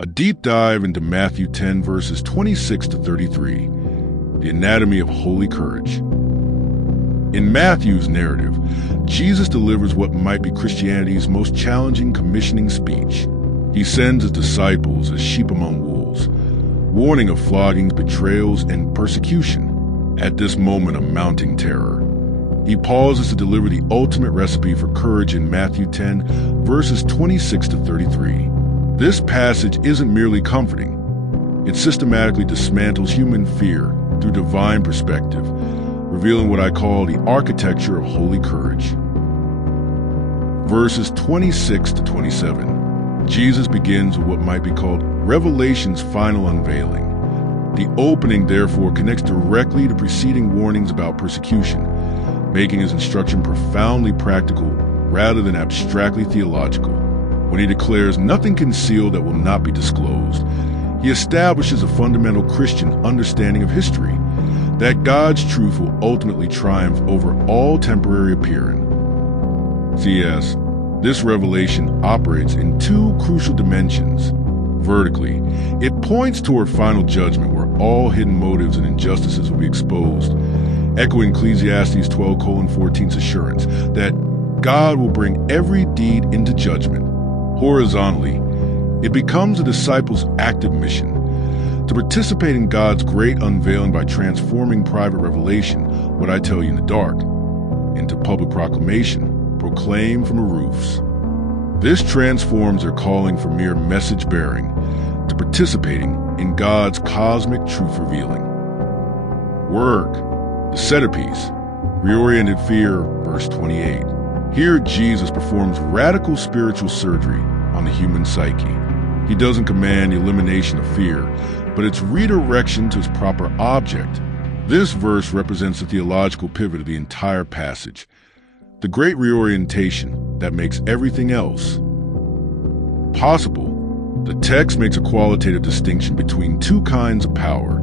A deep dive into Matthew 10 verses 26 to 33, the anatomy of holy courage. In Matthew's narrative, Jesus delivers what might be Christianity's most challenging commissioning speech. He sends his disciples as sheep among wolves, warning of floggings, betrayals, and persecution. At this moment of mounting terror, he pauses to deliver the ultimate recipe for courage in Matthew 10 verses 26 to 33. This passage isn't merely comforting. It systematically dismantles human fear through divine perspective, revealing what I call the architecture of holy courage. Verses 26 to 27. Jesus begins with what might be called Revelation's final unveiling. The opening, therefore, connects directly to preceding warnings about persecution, making his instruction profoundly practical rather than abstractly theological. When he declares nothing concealed that will not be disclosed, he establishes a fundamental Christian understanding of history, that God's truth will ultimately triumph over all temporary appearance. C.S. This revelation operates in two crucial dimensions. Vertically, it points toward final judgment where all hidden motives and injustices will be exposed, echoing Ecclesiastes 12:14's assurance that God will bring every deed into judgment. Horizontally, it becomes the disciples' active mission to participate in God's great unveiling by transforming private revelation, what I tell you in the dark, into public proclamation, proclaimed from the roofs. This transforms their calling from mere message bearing to participating in God's cosmic truth revealing. Work, the centerpiece, reoriented fear, verse 28. Here Jesus performs radical spiritual surgery on the human psyche. He doesn't command the elimination of fear, but its redirection to its proper object. This verse represents the theological pivot of the entire passage, the great reorientation that makes everything else possible. The text makes a qualitative distinction between two kinds of power: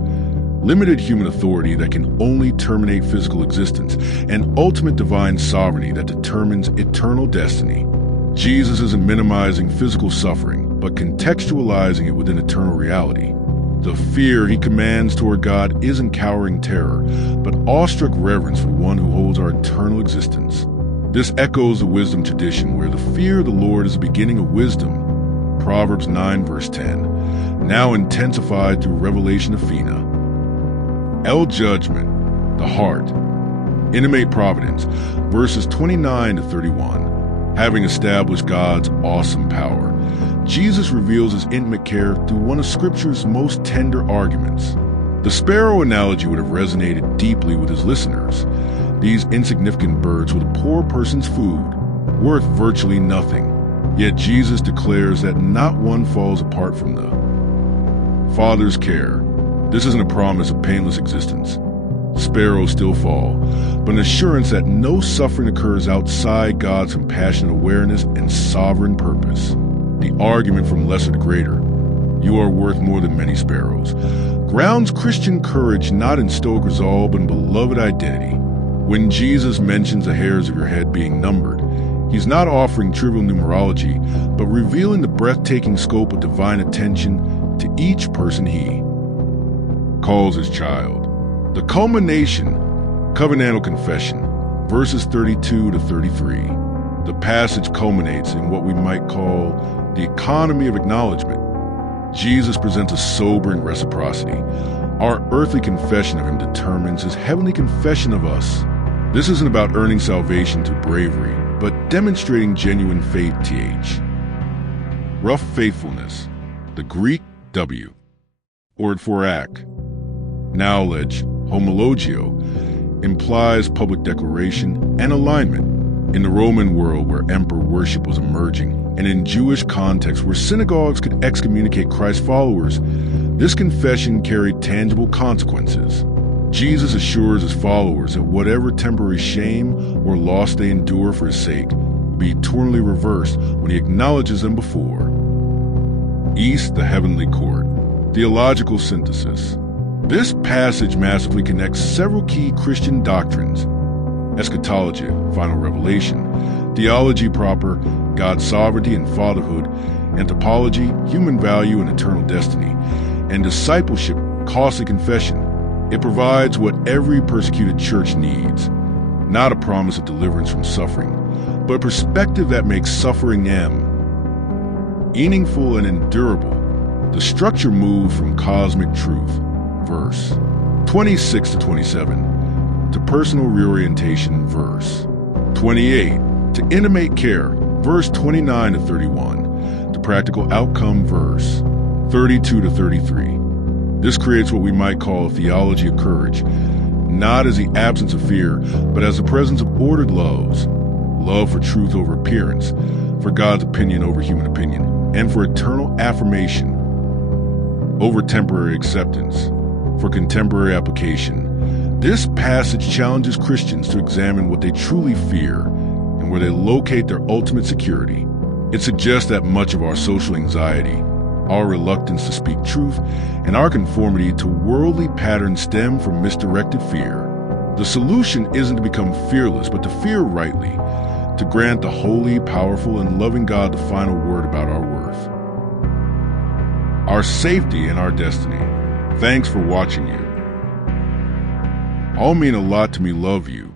limited human authority that can only terminate physical existence, and ultimate divine sovereignty that determines eternal destiny. Jesus isn't minimizing physical suffering, but contextualizing it within eternal reality. The fear he commands toward God isn't cowering terror, but awestruck reverence for one who holds our eternal existence. This echoes the wisdom tradition where the fear of the Lord is the beginning of wisdom. Proverbs 9 verse 10, now intensified through Revelation of Fina. El judgment, the heart, intimate providence, verses 29 to 31. Having established God's awesome power, Jesus reveals his intimate care through one of Scripture's most tender arguments. The sparrow analogy would have resonated deeply with his listeners. These insignificant birds were the poor person's food, worth virtually nothing. Yet Jesus declares that not one falls apart from the Father's care. This isn't a promise of painless existence. Sparrows still fall, but an assurance that no suffering occurs outside God's compassionate awareness and sovereign purpose. The argument from lesser to greater, you are worth more than many sparrows, grounds Christian courage not in stoic resolve but in beloved identity. When Jesus mentions the hairs of your head being numbered, he's not offering trivial numerology, but revealing the breathtaking scope of divine attention to each person he calls his child. The culmination, covenantal confession, verses 32 to 33. The passage culminates in what we might call the economy of acknowledgement. Jesus presents a sobering reciprocity. Our earthly confession of him determines his heavenly confession of us. This isn't about earning salvation through bravery, but demonstrating genuine faith, th. Rough faithfulness, the Greek W, word for act. Knowledge, homologio, implies public declaration and alignment. In the Roman world where emperor worship was emerging, and in Jewish contexts where synagogues could excommunicate Christ's followers, this confession carried tangible consequences. Jesus assures his followers that whatever temporary shame or loss they endure for his sake will be eternally reversed when he acknowledges them before East, the heavenly court. Theological synthesis. This passage massively connects several key Christian doctrines: eschatology, final revelation; theology proper, God's sovereignty and fatherhood; anthropology, human value and eternal destiny, and discipleship, costly confession. It provides what every persecuted church needs, not a promise of deliverance from suffering, but a perspective that makes suffering meaningful and endurable. The structure moved from cosmic truth, verse 26 to 27, to personal reorientation, verse 28, to intimate care, verse 29 to 31, to practical outcome, verse 32 to 33. This creates what we might call a theology of courage, not as the absence of fear, but as the presence of ordered loves. Love for truth over appearance, for God's opinion over human opinion, and for eternal affirmation over temporary acceptance, for contemporary application. This passage challenges Christians to examine what they truly fear and where they locate their ultimate security. It suggests that much of our social anxiety, our reluctance to speak truth, and our conformity to worldly patterns stem from misdirected fear. The solution isn't to become fearless, but to fear rightly, to grant the holy, powerful, and loving God the final word about our worth, our safety, and our destiny. Thanks for watching you. All mean a lot to me. Love you.